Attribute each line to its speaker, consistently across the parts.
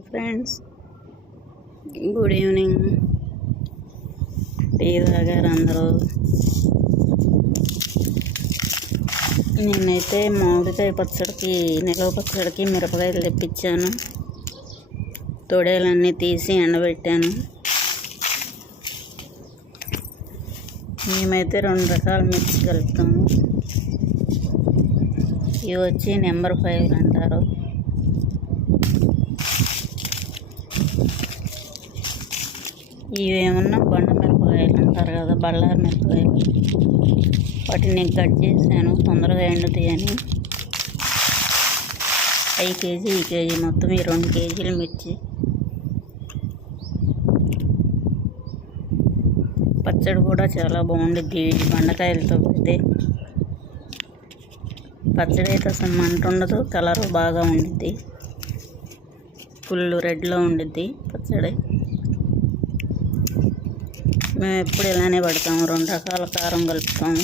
Speaker 1: Friends good evening. Tea తాగారు అందరూ. నేనైతే మామిడికాయ పచ్చడికి నిలవ పచ్చడికి మిరపకాయలు తెప్పించాను. తొడేలన్నీ తీసి ఎండబెట్టాను. మేమైతే రెండు రకాల మిర్చి కలుపుతాము. ఇవి వచ్చి నెంబర్ ఫైవ్ అంటారు. ఇవేమన్నా బండ మిరపకాయలు అంటారు కదా బళ్ళారి మిరపకాయలు. వాటిని నేను కట్ చేశాను తొందరగా ఎండుతాయని ఐదు కేజీ ఈ కేజీ మొత్తం ఈ రెండు కేజీలు మిర్చి. పచ్చడి కూడా చాలా బాగుండుద్ది బండకాయలతో పెడితే. పచ్చడి అయితే అసలు మంట ఉండదు కలర్ బాగా ఉండిద్ది. ఫుల్ రెడ్లో ఉండిద్ది పచ్చడి. మేము ఎప్పుడు ఇలానే పడతాము. రెండు రకాల కారం కలుపుతాము.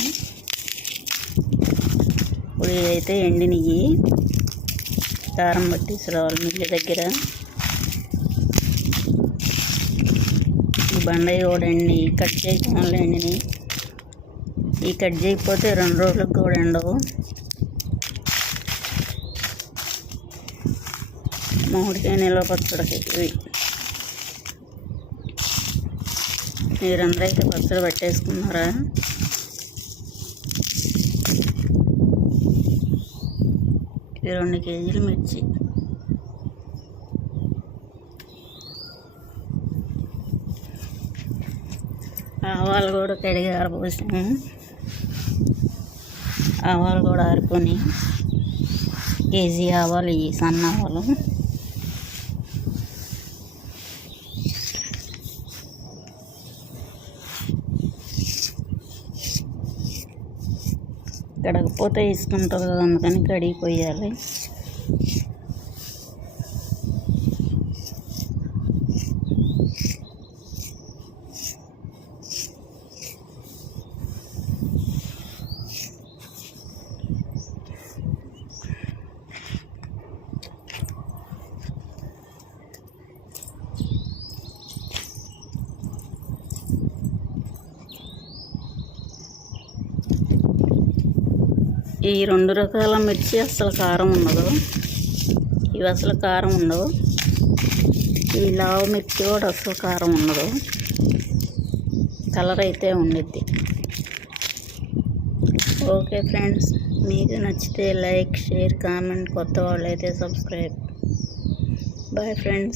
Speaker 1: ఇప్పుడు ఇదైతే ఎండినవి కారం పట్టేసి రావాలి మిల్లి దగ్గర ఈ బండయ్య కూడా ఎండి కట్ చేయకుండా వల్ల ఈ కట్ చేయకపోతే రెండు రోజులకు కూడా ఎండవు. మామిడికాయ నిల్వ పచ్చడికి ఇవి. మీరందరూ అయితే పచ్చడి పట్టేసుకున్నారా? ఇది రెండు కేజీలు మిర్చి. ఆవాలు కూడా కడిగి ఆరపోసాము ఆవాలు కూడా ఆరిపోయి కేజీ ఆవాలు ఈ సన్న ఆవాలు. కడగపోతే ఇసుకుంటుంది కదా అందుకని కడిగిపోయాలి. ఈ రెండు రకాల మిర్చి అసలు కారం ఉండదు. ఇవి అసలు కారం ఉండవు. ఈ లావు మిర్చి కూడా అసలు కారం ఉండదు. కలర్ అయితే ఉండిద్ది. ఓకే ఫ్రెండ్స్ మీకు నచ్చితే లైక్ షేర్ కామెంట్ కొత్త వాళ్ళు అయితే సబ్స్క్రైబ్. Bye friends.